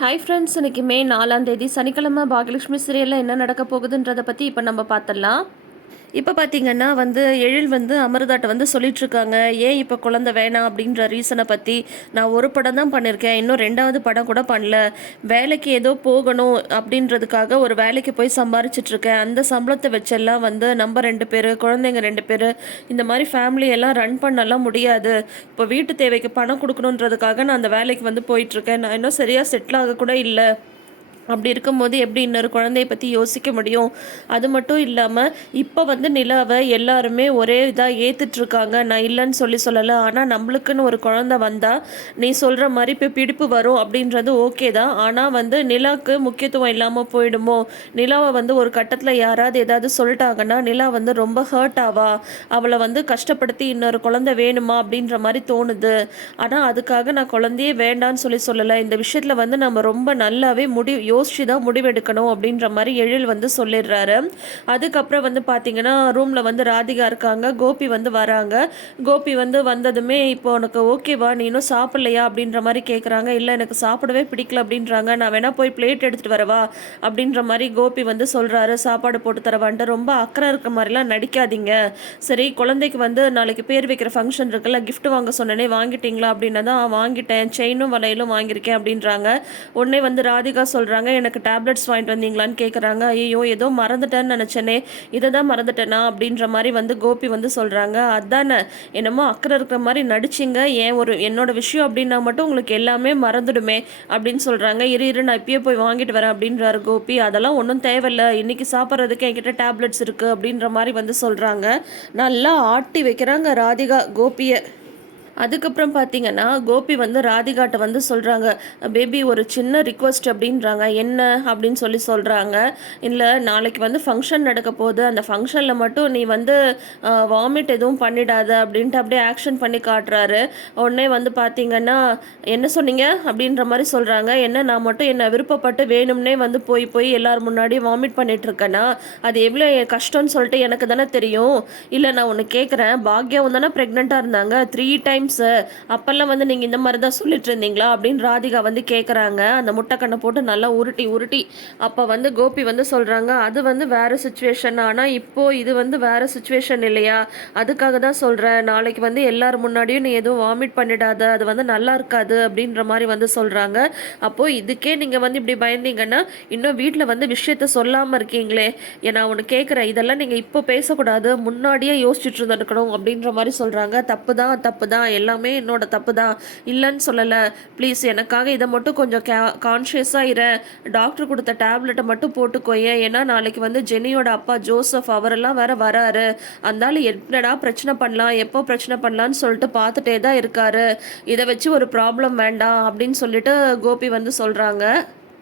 Hi friends, இன்னைக்கு மே 4ஆம் தேதி சனிக்கிழமை பாகியலட்சுமி சீரியலில் என்ன நடக்க போகுதுன்றதை பற்றி இப்போ நம்ம பார்த்துடலாம். இப்போ பார்த்தீங்கன்னா எழில் அமிர்தாட்ட சொல்லிட்டு இருக்காங்க. ஏன் இப்போ குழந்தை வேணாம் அப்படின்ற ரீசனை பற்றி. நான் ஒரு படம் தான் பண்ணியிருக்கேன், இன்னும் 2வது படம் கூட பண்ணல. வேலைக்கு ஏதோ போகணும் அப்படின்றதுக்காக ஒரு வேலைக்கு போய் சம்பாரிச்சிட்டு இருக்கேன். அந்த சம்பளத்தை வச்செல்லாம் நம்ம 2 பேர், குழந்தைங்க 2 பேர், இந்த மாதிரி ஃபேமிலி எல்லாம் ரன் பண்ணலாம் முடியாது. இப்போ வீட்டு தேவைக்கு பணம் கொடுக்கணுன்றதுக்காக நான் அந்த வேலைக்கு போயிட்டுருக்கேன். நான் இன்னும் சரியாக செட்டில் ஆக கூட இல்லை. அப்படி இருக்கும்போது எப்படி இன்னொரு குழந்தைய பற்றி யோசிக்க முடியும்? அது மட்டும் இல்லாமல் இப்போ நிலாவை எல்லாருமே ஒரே இதாக ஏற்றுட்ருக்காங்க. நான் இல்லைன்னு சொல்லலை. ஆனால் நம்மளுக்குன்னு ஒரு குழந்தை வந்தால் நீ சொல்கிற மாதிரி இப்போ பிடிப்பு வரும் அப்படின்றது ஓகே தான். ஆனால் நிலாவுக்கு முக்கியத்துவம் இல்லாமல் போயிடுமோ? நிலாவை ஒரு கட்டத்தில் யாராவது ஏதாவது சொல்லிட்டாங்கன்னா நிலா ரொம்ப ஹர்ட் ஆவா. அவளை கஷ்டப்படுத்தி இன்னொரு குழந்தை வேணுமா அப்படின்ற மாதிரி தோணுது. ஆனால் அதுக்காக நான் குழந்தையே வேண்டான்னு சொல்லலை. இந்த விஷயத்தில் நம்ம ரொம்ப நல்லாவே யோசிச்சு தான் முடிவெடுக்கணும் அப்படின்ற மாதிரி எழில் சொல்லிடுறாரு. அதுக்கப்புறம் பார்த்தீங்கன்னா ரூமில் ராதிகா இருக்காங்க. கோபி வராங்க. கோபி வந்ததுமே இப்போ உனக்கு ஓகேவா, நீ இன்னும் சாப்பிட்லையா அப்படின்ற மாதிரி கேட்குறாங்க. இல்லை, எனக்கு சாப்பிடவே பிடிக்கல அப்படின்றாங்க. நான் வேணா போய் பிளேட் எடுத்துகிட்டு வரவா அப்படின்ற மாதிரி கோபி சொல்கிறாரு. சாப்பாடு போட்டு தரவான்ட்டு ரொம்ப அக்கறை இருக்க மாதிரிலாம் நடிக்காதீங்க. சரி, குழந்தைக்கு நாளைக்கு பேர் வைக்கிற ஃபங்க்ஷன் இருக்குல்ல, கிஃப்ட் வாங்க சொன்னனே, வாங்கிட்டீங்களா அப்படின்னா தான் வாங்கிட்டேன், செயினும் வளையலும் வாங்கியிருக்கேன் அப்படின்றாங்க. உடனே ராதிகா சொல்கிறாங்க, எனக்கு டேப்லெட்ஸ் வாங்கிட்டு வந்தீங்களான்னு கேட்குறாங்க. ஐயோ, ஏதோ மறந்துட்டேன்னு நினச்சேனே, இதை தான் மறந்துட்டேனா அப்படின்ற மாதிரி கோபி சொல்கிறாங்க. அதானே, என்னமோ அக்கறை இருக்கிற மாதிரி நடிச்சிங்க. என்னோட விஷயம் அப்படின்னா மட்டும் உங்களுக்கு எல்லாமே மறந்துடுமே அப்படின்னு சொல்கிறாங்க. இரு நான் இப்பயே போய் வாங்கிட்டு வரேன் அப்படின்றாரு கோபி. அதெல்லாம் ஒன்றும் தேவையில்லை, இன்னைக்கு சாப்பிட்றதுக்கு என்கிட்ட டேப்லெட்ஸ் இருக்குது அப்படின்ற மாதிரி சொல்கிறாங்க. நல்லா ஆட்டி வைக்கிறாங்க ராதிகா கோபியை. அதுக்கப்புறம் பார்த்தீங்கன்னா கோபி ராதிகாட்ட சொல்கிறாங்க, பேபி ஒரு சின்ன ரிக்வஸ்ட் அப்படின்றாங்க. என்ன அப்படின்னு சொல்கிறாங்க. இல்லை, நாளைக்கு ஃபங்க்ஷன் நடக்க போகுது, அந்த ஃபங்க்ஷனில் மட்டும் நீ வாமிட் எதுவும் பண்ணிடாத அப்படின்ட்டு அப்படியே ஆக்ஷன் பண்ணி காட்டுறாரு. உடனே பார்த்தீங்கன்னா என்ன சொன்னீங்க அப்படின்ற மாதிரி சொல்கிறாங்க. என்ன, நான் மட்டும் என்ன விருப்பப்பட்டு வேணும்னே போய் போய் எல்லார் முன்னாடி வாமிட் பண்ணிட்டு இருக்கேன்னா அது எவ்வளோ கஷ்டம்னு சொல்லிட்டு எனக்கு தானே தெரியும். இல்லை, நான் ஒன்று கேட்குறேன், பாக்யாவும் தானே ப்ரெக்னெண்ட்டாக இருந்தாங்க 3 times. அப்பெல்லாம் நீங்கள் இந்த மாதிரி தான் சொல்லிட்டு இருந்தீங்களா அப்படின்னு ராதிகா கேட்குறாங்க. அந்த முட்டைக்கண்ணை போட்டு நல்லா உருட்டி உருட்டி. அப்போ கோபி சொல்கிறாங்க, அது வேறு சுச்சுவேஷன். ஆனால் இப்போது இது வேறு சுச்சுவேஷன் இல்லையா, அதுக்காக தான் சொல்கிறேன். நாளைக்கு எல்லார் முன்னாடியும் நீ எதுவும் வாமிட் பண்ணிடாத, அது நல்லா இருக்காது அப்படின்ற மாதிரி சொல்கிறாங்க. அப்போது இதுக்கே நீங்கள் இப்படி பயந்தீங்கன்னா இன்னும் வீட்டில் விஷயத்த சொல்லாமல் இருக்கீங்களே. நான் ஒன்று கேட்குறேன், இதெல்லாம் நீங்கள் இப்போ பேசக்கூடாது, முன்னாடியே யோசிச்சுட்டு இருந்திருக்கணும் அப்படின்ற மாதிரி சொல்கிறாங்க. தப்பு தான், எல்லாமே என்னோட தப்பு தான், இல்லைன்னு சொல்லலை. ப்ளீஸ் எனக்காக இதை மட்டும் கொஞ்சம் கான்ஷியஸாக இரு. டாக்டர் கொடுத்த டேப்லெட்டை மட்டும் போட்டுக்கோயே. ஏன்னா நாளைக்கு ஜெனியோட அப்பா ஜோசப் அவரெல்லாம் வேற வராரு. அந்தாலும் என்னடா பிரச்சனை பண்ணலாம், எப்போ பிரச்சனை பண்ணலான்னு சொல்லிட்டு பார்த்துட்டே தான் இருக்காரு. இதை வச்சு ஒரு ப்ராப்ளம் வேண்டாம் அப்படின்னு சொல்லிட்டு கோபி சொல்கிறாங்க.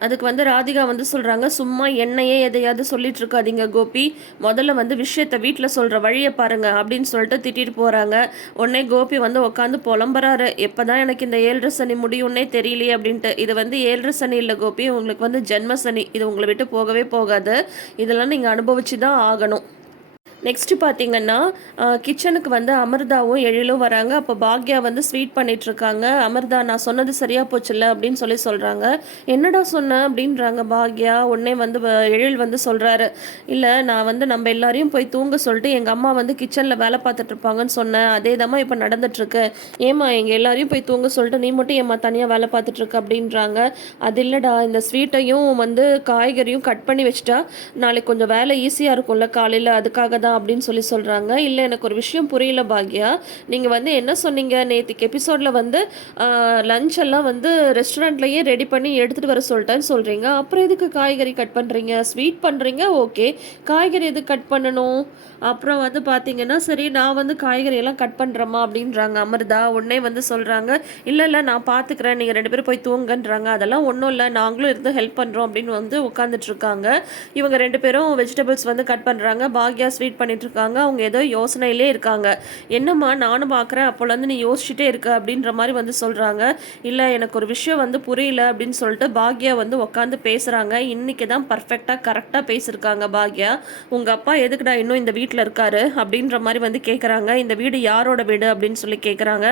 அதுக்கு ராதிகா சொல்கிறாங்க, சும்மா என்னையே எதையாவது சொல்லிட்டு இருக்காதீங்க கோபி, முதல்ல விஷயத்தை வீட்டில் சொல்கிற வழியை பாருங்க அப்படின்னு சொல்லிட்டு திட்டிட்டு போகிறாங்க. உடனே கோபி உட்காந்து புலம்புறாரு. எப்போ தான் எனக்கு இந்த 7.5 சனி முடியும்னே தெரியலையே அப்படின்ட்டு. இது 7.5 சனி இல்லை கோபி, உங்களுக்கு ஜென்ம சனி. இது உங்களை விட்டு போகவே போகாது. இதெல்லாம் நீங்கள் அனுபவிச்சு தான் ஆகணும். நெக்ஸ்ட்டு பார்த்தீங்கன்னா கிச்சனுக்கு அமிர்தாவும் எழிலும் வராங்க. அப்போ பாக்யா ஸ்வீட் பண்ணிகிட்ருக்காங்க. அமிர்தா, நான் சொன்னது சரியாக போச்சுல்ல அப்படின்னு சொல்கிறாங்க. என்னடா சொன்னேன் அப்படின்றாங்க பாக்யா. உடனே எழில் சொல்கிறாரு, இல்லை நான் நம்ம எல்லாரையும் போய் தூங்க சொல்லிட்டு எங்கள் அம்மா கிச்சனில் வேலை பார்த்துட்ருப்பாங்கன்னு சொன்னேன். அதே தான் இப்போ நடந்துட்டுருக்கு. ஏம்மா, எங்கள் எல்லாரையும் போய் தூங்க சொல்லிட்டு நீ மட்டும் ஏம்மா தனியாக வேலை பார்த்துட்ருக்க அப்படின்றாங்க. அது இல்லைடா, இந்த ஸ்வீட்டையும் காய்கறியும் கட் பண்ணி வச்சுட்டா நாளைக்கு கொஞ்சம் வேலை ஈஸியாக இருக்கும்ல காலையில், அதுக்காக தான் அப்படின்னு சொல்கிறாங்க. இல்லை, எனக்கு ஒரு விஷயம் புரியல பாக்யா. நீங்கள் என்ன சொன்னீங்க நேற்றுக்கு எபிசோடில் லஞ்ச் எல்லாம் ரெஸ்டாரண்ட்லேயே ரெடி பண்ணி எடுத்துகிட்டு வர சொல்லிட்டேன்னு சொல்கிறீங்க. அப்புறம் எதுக்கு காய்கறி கட் பண்ணுறீங்க? ஸ்வீட் பண்ணுறீங்க, ஓகே, காய்கறி எதுக்கு கட் பண்ணணும்? அப்புறம் பார்த்தீங்கன்னா சரி, நான் காய்கறியெல்லாம் கட் பண்ணுறேம்மா அப்படின்றாங்க அமிர்தா. உடனே சொல்கிறாங்க, இல்லை நான் பார்த்துக்கிறேன், நீங்கள் 2 பேரும் போய் தூங்குன்றாங்க. அதெல்லாம் ஒன்றும் இல்லை, நாங்களும் இருந்து ஹெல்ப் பண்ணுறோம் அப்படின்னு உட்காந்துட்ருக்காங்க. இவங்க 2 பேரும் வெஜிடபிள்ஸ் கட் பண்ணுறாங்க. பாக்யா ஸ்வீட் பண்ணிட்டு இருக்காங்க. அவங்க ஏதோ யோசனையிலே இருக்காங்க. என்னம்மா நானும் பார்க்குறேன், அப்போலேருந்து நீ யோசிச்சுட்டே இருக்க அப்படின்ற மாதிரி வந்து சொல்கிறாங்க. இல்லை எனக்கு ஒரு விஷயம் வந்து புரியல அப்படின்னு சொல்லிட்டு பாக்யா வந்து உட்காந்து பேசுகிறாங்க. இன்னைக்கு தான் பர்ஃபெக்டாக கரெக்டாக பேசியிருக்காங்க பாக்யா. உங்கள் அப்பா எதுக்குடா இன்னும் இந்த வீட்டில் இருக்காரு அப்படின்ற மாதிரி வந்து கேட்குறாங்க. இந்த வீடு யாரோட வீடு அப்படின்னு சொல்லி கேட்குறாங்க.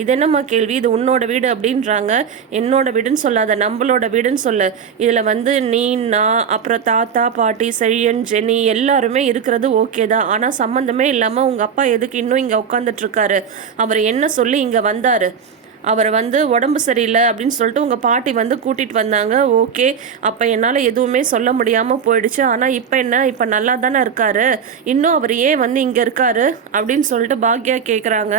இது என்னம்மா கேள்வி, இது உன்னோட வீடு அப்படின்றாங்க. என்னோட வீடுன்னு சொல்லாத, நம்மளோட வீடுன்னு சொல்லு. இதில் வந்து நீ, நான், அப்புறம் தாத்தா பாட்டி செழியன் ஜெனி எல்லாருமே இருக்கிறது ஓகே தான். ஆனால் சம்மந்தமே இல்லாமல் உங்கள் அப்பா எதுக்கு இன்னும் இங்கே உட்காந்துட்ருக்காரு? அவர் என்ன சொல்லி இங்கே வந்தார்? அவர் வந்து உடம்பு சரியில்லை அப்படின்னு சொல்லிட்டு உங்கள் பாட்டி வந்து கூட்டிகிட்டு வந்தாங்க. ஓகே, அப்போ என்னால் எதுவுமே சொல்ல முடியாமல் போயிடுச்சு. ஆனால் இப்போ என்ன, இப்போ நல்லா தானே இருக்காரு, இன்னும் அவர் ஏன் வந்து இங்கே இருக்காரு அப்படின்னு சொல்லிட்டு பாக்யா கேட்குறாங்க.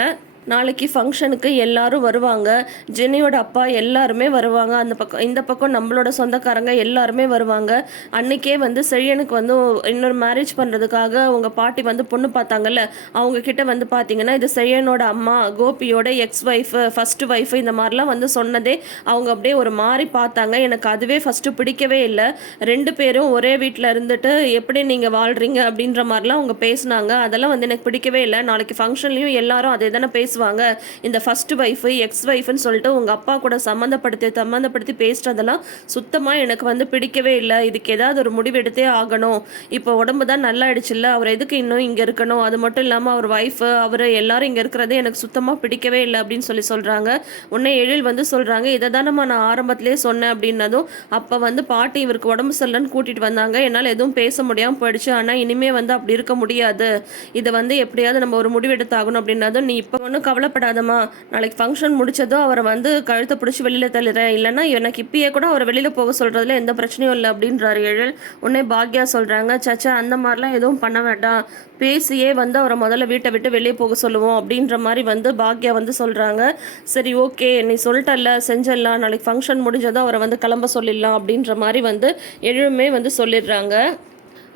நாளைக்கு ஃபங்க்ஷனுக்கு எல்லாரும் வருவாங்க. ஜெனியோட அப்பா எல்லாருமே வருவாங்க. அந்த பக்கம் இந்த பக்கம் நம்மளோட சொந்தக்காரங்க எல்லாருமே வருவாங்க. அன்னைக்கே வந்து செழியனுக்கு வந்து இன்னொரு மேரேஜ் பண்ணுறதுக்காக உங்கள் பாட்டி வந்து பொண்ணு பார்த்தாங்கல்ல, அவங்க கிட்ட வந்து பார்த்தீங்கன்னா இது செழியனோட அம்மா, கோபியோட எக்ஸ் ஒய்ஃபு, ஃபஸ்ட்டு ஒய்ஃபு, இந்த மாதிரிலாம் வந்து சொன்னதே அவங்க அப்படியே ஒரு மாதிரி பார்த்தாங்க. எனக்கு அதுவே ஃபஸ்ட்டு பிடிக்கவே இல்லை. 2 பேரும் ஒரே வீட்டில் இருந்துட்டு எப்படி நீங்கள் வாழ்கிறீங்க அப்படின்ற மாதிரிலாம் அவங்க பேசினாங்க. அதெல்லாம் வந்து எனக்கு பிடிக்கவே இல்லை. நாளைக்கு ஃபங்க்ஷன்லேயும் எல்லாரும் அதே தானே பேசுவாங்க. இந்த ஃபர்ஸ்ட் ஒய்ஃபு எக்ஸ் ஒய்ஃப்னு சொல்லிட்டு உங்கள் அப்பா கூட சம்மந்தப்படுத்தி பேசுறதெல்லாம் சுத்தமாக எனக்கு வந்து பிடிக்கவே இல்லை. இதுக்கு ஏதாவது ஒரு முடிவு எடுத்தே ஆகணும். இப்போ உடம்பு தான் நல்லா ஆயிடுச்சுல்ல, அவர் எதுக்கு இன்னும் இங்கே இருக்கணும்? அது மட்டும் இல்லாமல் அவர் ஒய்ஃபு அவர் எல்லாரும் இங்கே இருக்கிறது எனக்கு சுத்தமாக பிடிக்கவே இல்லை அப்படின்னு சொல்கிறாங்க. உடனே எழில் வந்து சொல்கிறாங்க, இதை தானம்மா நான் ஆரம்பத்திலே சொன்னேன் அப்படின்னதும், அப்போ வந்து பாட்டி இவருக்கு உடம்பு சரியில்லைன்னு கூட்டிகிட்டு வந்தாங்க. என்னால் எதுவும் பேச முடியாமல் போயிடுச்சு. ஆனால் இனிமேல் வந்து அப்படி இருக்க முடியாது. இதை வந்து எப்படியாவது நம்ம ஒரு முடிவு எடுத்தாகணும் அப்படின்னதும், நீ இப்போ ஒன்றும் கவலைப்படாதம்மா, நாளைக்கு ஃபங்க்ஷன் முடிச்சதும் அவரை வந்து கழுத்தை பிடிச்சி வெளியில் தள்ளுறேன், இல்லைன்னா எனக்கு இப்பயே கூட அவரை வெளியில் போக சொல்கிறதுல எந்த பிரச்சனையும் இல்லை அப்படின்றாரு எழில். உடனே பாக்யா சொல்கிறாங்க, சச்சா அந்த மாதிரிலாம் எதுவும் பண்ண வேண்டாம், பேசியே வந்து அவரை முதல்ல வீட்டை விட்டு வெளியே போக சொல்லுவோம் அப்படின்ற மாதிரி வந்து பாக்யா வந்து சொல்கிறாங்க. சரி ஓகே, நீ சொல்லிட்டல்ல செஞ்சிடலாம், நாளைக்கு ஃபங்க்ஷன் முடிஞ்சதும் அவரை வந்து கிளம்ப சொல்லிடலாம் அப்படின்ற மாதிரி வந்து எழிலுமே வந்து சொல்லிடுறாங்க.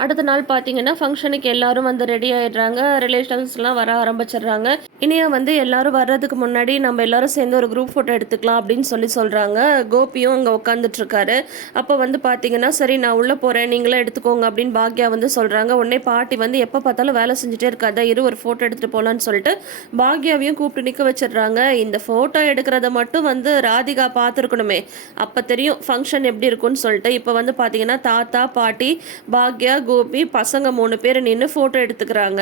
அடுத்த நாள் பார்த்தீங்கன்னா ஃபங்க்ஷனுக்கு எல்லாரும் வந்து ரெடி ஆகிடுறாங்க. ரிலேஷன்ஸ்லாம் வர ஆரம்பிச்சிடுறாங்க. இனியா வந்து எல்லாரும் வர்றதுக்கு முன்னாடி நம்ம எல்லாரும் சேர்ந்து ஒரு குரூப் ஃபோட்டோ எடுத்துக்கலாம் அப்படின்னு சொல்கிறாங்க. கோபியும் அங்கே உட்காந்துட்ருக்காரு. அப்போ வந்து பார்த்தீங்கன்னா சரி நான் உள்ளே போகிறேன், நீங்களே எடுத்துக்கோங்க அப்படின்னு பாக்யா வந்து சொல்கிறாங்க. உடனே பாட்டி வந்து எப்போ பார்த்தாலும் வேலை செஞ்சுட்டே இருக்காதா, ஒரு ஃபோட்டோ எடுத்துகிட்டு போகலான்னு சொல்லிட்டு பாக்யாவையும் கூப்பிட்டு நிற்க வச்சிடுறாங்க. இந்த ஃபோட்டோ எடுக்கிறத மட்டும் வந்து ராதிகா பார்த்துருக்கணுமே, அப்போ தெரியும் ஃபங்க்ஷன் எப்படி இருக்குன்னு சொல்லிட்டு. இப்போ வந்து பார்த்தீங்கன்னா தாத்தா பாட்டி பாக்யா கோபி பசங்க 3 பேர் நின்று ஃபோட்டோ எடுத்துக்கிறாங்க.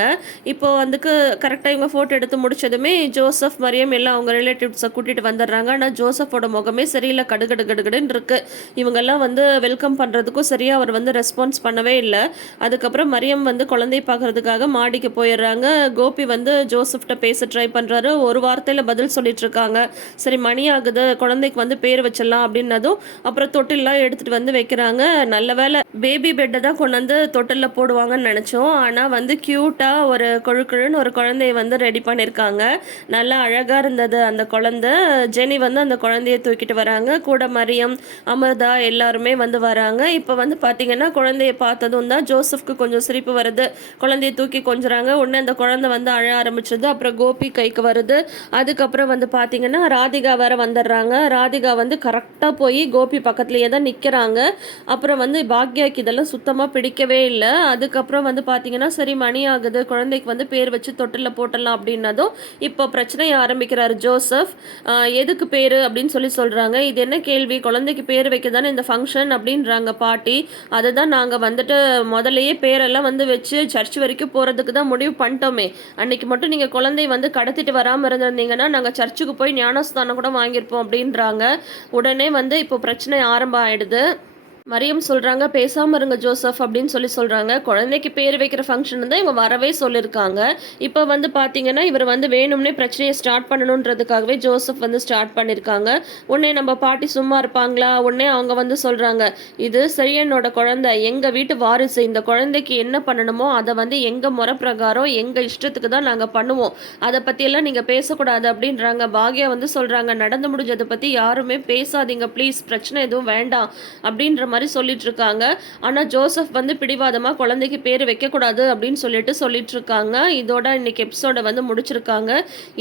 இப்போ வந்துக்கு கரெக்டாக இவங்க ஃபோட்டோ எடுத்து முடிச்சதுமே ஜோசப் மரியம் எல்லாம் அவங்க ரிலேட்டிவ்ஸை கூட்டிகிட்டு வந்துடுறாங்க. ஆனால் ஜோசப்போட முகமே சரியில்லை, கடுகடுன்னு இருக்கு. இவங்கெல்லாம் வந்து வெல்கம் பண்ணுறதுக்கும் சரியாக அவர் வந்து ரெஸ்பான்ஸ் பண்ணவே இல்லை. அதுக்கப்புறம் மரியம் வந்து குழந்தைய பார்க்கறதுக்காக மாடிக்கு போயிடுறாங்க. கோபி வந்து ஜோசப்கிட்ட பேச ட்ரை பண்ணுறாரு. ஒரு வார்த்தையில் பதில் சொல்லிட்டு இருக்காங்க. சரி மணி ஆகுது, குழந்தைக்கு வந்து பேர் வச்சிடலாம் அப்படின்னதும் அப்புறம் தொட்டிலாம் எடுத்துகிட்டு வந்து வைக்கிறாங்க. நல்ல வேலை பேபி பெட்டை தான் கொண்டு வந்து தொட்டிலில் போடுவாங்கன்னு நினச்சோம். ஆனால் வந்து க்யூட்டாக ஒரு கொழுக்குழுன்னு ஒரு குழந்தைய வந்து ரெடி பண்ணியிருக்காங்க. நல்லா அழகாக இருந்தது அந்த குழந்தை. ஜெனி வந்து அந்த குழந்தைய தூக்கிட்டு வராங்க. கூட மரியம், அமிர்தா எல்லாருமே வந்து வராங்க. இப்போ வந்து பார்த்திங்கன்னா குழந்தைய பார்த்ததும் தான் ஜோசப்க்கு கொஞ்சம் சிரிப்பு வருது. குழந்தைய தூக்கி கொஞ்சறாங்க. உடனே அந்த குழந்தை வந்து அழ ஆரம்பிச்சது. அப்புறம் கோபி கைக்கு வருது. அதுக்கப்புறம் வந்து பார்த்திங்கன்னா ராதிகா வேற வந்துடுறாங்க. ராதிகா வந்து கரெக்டாக போய் கோபி பக்கத்துலேயே தான் நிற்கிறாங்க. அப்புறம் வந்து பாக்யாக்கு இதெல்லாம் சுத்தமாக பிடிக்கவே இல்லை. அதுக்கப்புறம் வந்து பார்த்தீங்கன்னா சரி மணி ஆகுது, குழந்தைக்கு வந்து பேர் வச்சு தொட்டிலில் போட்டலாம் அப்படின்னதும் இப்போ பிரச்சனையை ஆரம்பிக்கிறாரு ஜோசப். எதுக்கு பேர் அப்படின்னு சொல்கிறாங்க. இது என்ன கேள்வி, குழந்தைக்கு பேர் வைக்க தானே இந்த ஃபங்க்ஷன் அப்படின்றாங்க பாட்டி. அதை தான் நாங்கள் வந்துட்டு முதலையே பேரெல்லாம் வந்து வச்சு சர்ச் வரைக்கும் போகிறதுக்கு தான் முடிவு பண்ணிட்டோமே. அன்னைக்கு மட்டும் நீங்கள் குழந்தைய வந்து கடத்திட்டு வராமல் இருந்திருந்தீங்கன்னா நாங்கள் சர்ச்சுக்கு போய் ஞானஸ்தானம் கூட வாங்கியிருப்போம் அப்படின்றாங்க. உடனே வந்து இப்போ பிரச்சனை ஆரம்பம் ஆயிடுது. மரியம் சொல்கிறாங்க, பேசாமல் இருங்க ஜோசப் அப்படின்னு சொல்கிறாங்க. குழந்தைக்கு பேர் வைக்கிற ஃபங்க்ஷன் தான் இவங்க வரவே சொல்லியிருக்காங்க. இப்போ வந்து பார்த்தீங்கன்னா இவர் வந்து வேணும்னே பிரச்சனையை ஸ்டார்ட் பண்ணணுன்றதுக்காகவே ஜோசப் வந்து ஸ்டார்ட் பண்ணியிருக்காங்க. உடனே நம்ம பாட்டி சும்மா இருப்பாங்களா? உடனே அவங்க வந்து சொல்கிறாங்க, இது செழியனோட குழந்தை, எங்கள் வீட்டு வாரிசு, இந்த குழந்தைக்கு என்ன பண்ணணுமோ அதை வந்து எங்கள் முறை பிரகாரம் எங்கள் இஷ்டத்துக்கு தான் நாங்கள் பண்ணுவோம், அதை பற்றியெல்லாம் நீங்கள் பேசக்கூடாது அப்படின்றாங்க. பாக்யா வந்து சொல்கிறாங்க, நடந்து முடிஞ்சதை பற்றி யாருமே பேசாதீங்க ப்ளீஸ், பிரச்சனை எதுவும் வேண்டாம் அப்படின்ற மாதிரி சொல்லிட்டு இருக்காங்க. ஆனால் ஜோசப் வந்து பிடிவாதமாக குழந்தைக்கு பேர் வைக்கக்கூடாது அப்படின்னு சொல்லிட்டு இருக்காங்க. இதோட இன்னைக்கு எபிசோடை வந்து முடிச்சிருக்காங்க.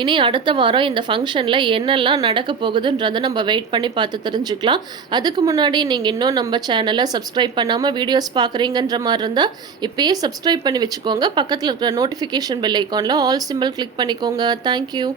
இனி அடுத்த வாரம் இந்த ஃபங்க்ஷனில் என்னெல்லாம் நடக்க போகுதுன்றதை நம்ம வெயிட் பண்ணி பார்த்து தெரிஞ்சுக்கலாம். அதுக்கு முன்னாடி நீங்கள் இன்னும் நம்ம சேனலை சப்ஸ்கிரைப் பண்ணாமல் வீடியோஸ் பார்க்குறீங்கன்ற மாதிரி இருந்தால் இப்போயே சப்ஸ்கிரைப் பண்ணி வச்சுக்கோங்க. பக்கத்தில் இருக்கிற நோட்டிஃபிகேஷன் பெல் ஐக்கானில் ஆல் சிம்பிள் கிளிக் பண்ணிக்கோங்க. தேங்க்யூ.